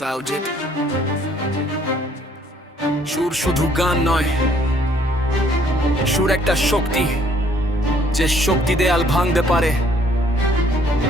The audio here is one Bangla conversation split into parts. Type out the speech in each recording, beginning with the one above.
সাউজিত সুর শুধু গান নয়, সুর একটা শক্তি, যে শক্তি দেয়াল ভাঙতে পারে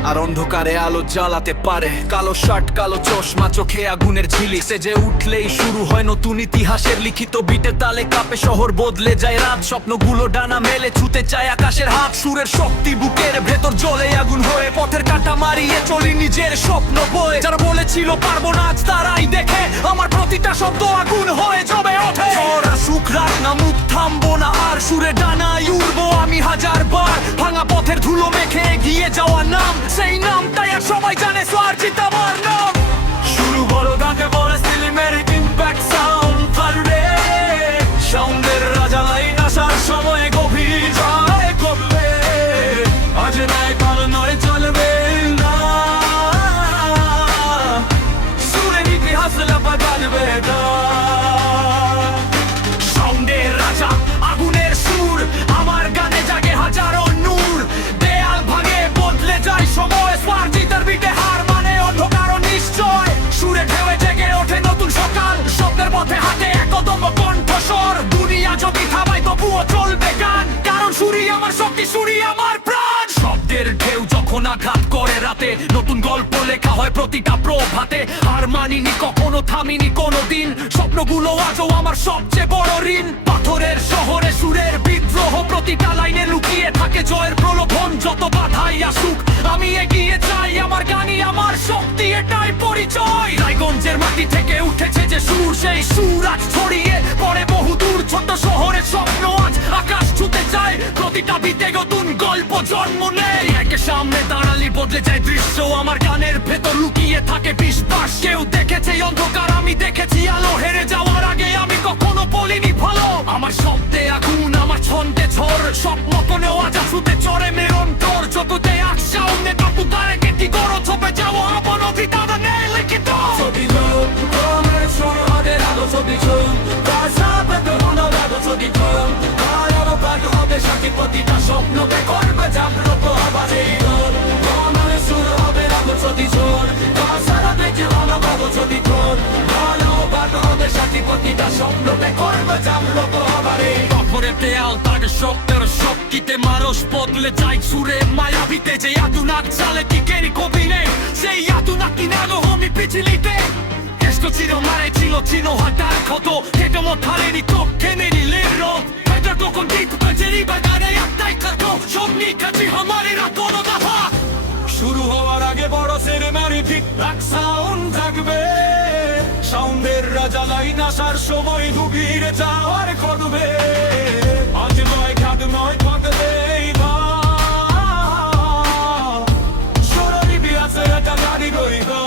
আর অন্ধকারে আলো জ্বালাতে পারে। কালো শার্ট, কালো চশমা, চোখে আগুনের ঝিলিক, সেজে উঠলেই শুরু হয় নতুন ইতিহাসের লিখিত বিটে তালে কাঁপে শহর, বদলে যায় রাত, স্বপ্নগুলো ডানা মেলে ছুতে চায় আকাশের হাত। সুরের শক্তি বুকের ভেতর জ্বলে আগুন হয়ে, পথের কাঁটা মারিয়ে চলি নিজের স্বপ্ন বয়ে। যারা বলেছিল পারবো না, আজ তারাই দেখে আমার প্রতিটা শব্দ আগুন হয়ে জমে ওঠে। ঝড় আসুক, রাত নামুক, থামবো না আর, সুরে ডানায় উড়বো আমি হাজার বার। ভাঙা পথের ধুলো মেখে এগিয়ে যাওয়ার নাম, সেই নামটাই আর সবাই জানে, সার্জিত আমার নাম। শুরু বড় গানে বলে সিলিমের ইম্প্যাক্ট সাউন্ড পারবে, সাউন্ডের রাজা লাইন আসার সময় গভীর যায় করবে। আজ নাই কাল নয় চলবে না, সুরের ইতিহাস লেপা জানবে না। সাউন্ডের রাজা, আগুনের সুর, আমার গানে জাগে হাজারো নূর। দেয়াল ভাঙে বদলে যায় সময়, সার্জিতের বিটে হার মানে অন্ধকার নিশ্চয়। সুরে ঢেউয়ে জেগে ওঠে নতুন সকাল, স্বপ্নের পথে হাঁটে একদম কণ্ঠস্বর। দুনিয়া যদি থামায় তবুও চলবে গান, কারণ সুরই আমার শক্তি, সুরই আমার প্রাণ। শব্দের ঢেউ যখন আঘাত করে রাতে, নতুন গল্প লেখা হয় প্রতিটা প্রভাতে। হার মানিনি কখনো, থামিনি কোনোদিন, স্বপ্নগুলো আজও আমার সবচেয়ে বড় ঋণ। পাথরের শহরে সুরের বিদ্রোহ, প্রতিটা লাইনে লুকিয়ে থাকে জয়ের প্রলোভন। যত বাধাই আসুক আমি এগিয়ে যাই, আমার গানই আমার শক্তি, এটাই পরিচয়। রায়গঞ্জের মাটি থেকে উঠেছে যে সুর, সেই সুর আজ ছড়িয়ে পড়ে বহুদূর। ছোট শহরের স্বপ্ন আজ আকাশ ছুতে যায়, প্রতিটা বিতে নতুন গল্প জন্ম নেয়। একে সামনে দাঁড়ালি বদলে যায় দৃশ্য, আমার গানের ভেতর লুকিয়ে থাকে বিশ্বাস। কেউ দেখেছে অন্ধকার, আমি দেখেছি আলো, হেরে যাওয়ার আগে আমি কখনো বলিনি ভালো। আমার শব্দে আগুন, আমার ছন্দে ঝড়, স্বপ্ন কোনেও আজ ছুতে চড়ে মেরন্তর। যততে আজ সামনে তত তারে কেটি গড়, ছপে যাওয়া অবনতি তারা নেই লিখিত। ছবি ঝোল, আমার সুর হাতের আলো, ছবি ঝোল, তার সাথে কোনো আলো, ছবি ঝোল, তার আলো পাঠ হবে সাথী, প্রতিটা স্বপ্নকে করবে জাগ্রত আবার এই রোল। আমার সুর হবে আলো, ছবি ঝোল, তার সারা দেখে ভালো ভালো, ছবি ঝোল, ভালো পাঠ হবে সাথী, প্রতিটা স্বপ্নকে করবে জাগ্রত আবার এই। পাথরের দেয়াল তাকে শক্তের শক্তিতে, মানুষ বদলে যায় সুরে মায়াবিতে। যে আতুনাক চালে টিকেরি কবি নেই, সেই আতুনাকি নাগো হমি পিছিলিতে। কেষ্ট চির মারে ছিল চিনো হাতার ক্ষত, হেঁটে মথারেনি চোখে নেনি লেরো। এটা তখন ঠিক বাজেরি বাগানে একটাই থাকো, সব নিকাছি হামারি রাতনো দাফা। শুরু হওয়ার আগে বড় সেরেমানি ঠিকঠাক সাউন্ড থাকবে, সাউন্ডের রাজা লাইন আসার সময় গভীর যাওয়ার করবে। আজ নয় খাদ নয় থাকবে না, সুরের ইতিহাসে এটা জানি রইবা।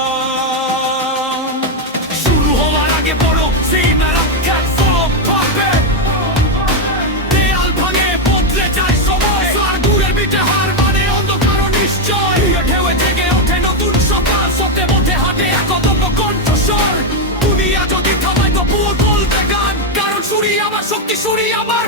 শুরু হওয়ার আগে বড় সেই মেলা খ্যাত ফলো পাবে, দেয়াল ভাঙে বদলে যায় সময়। আর দূরের বিটে হার মানে অন্ধকার নিশ্চয়। ঢেউয়ে জেগে ওঠে নতুন সকাল, সত্যে মধ্যে হাঁটে একদম কণ্ঠস্বর। দুনিয়া যদি থামায় তবুও চলবে গান, কারণ সুরই আমার শক্তি, সুরই আমার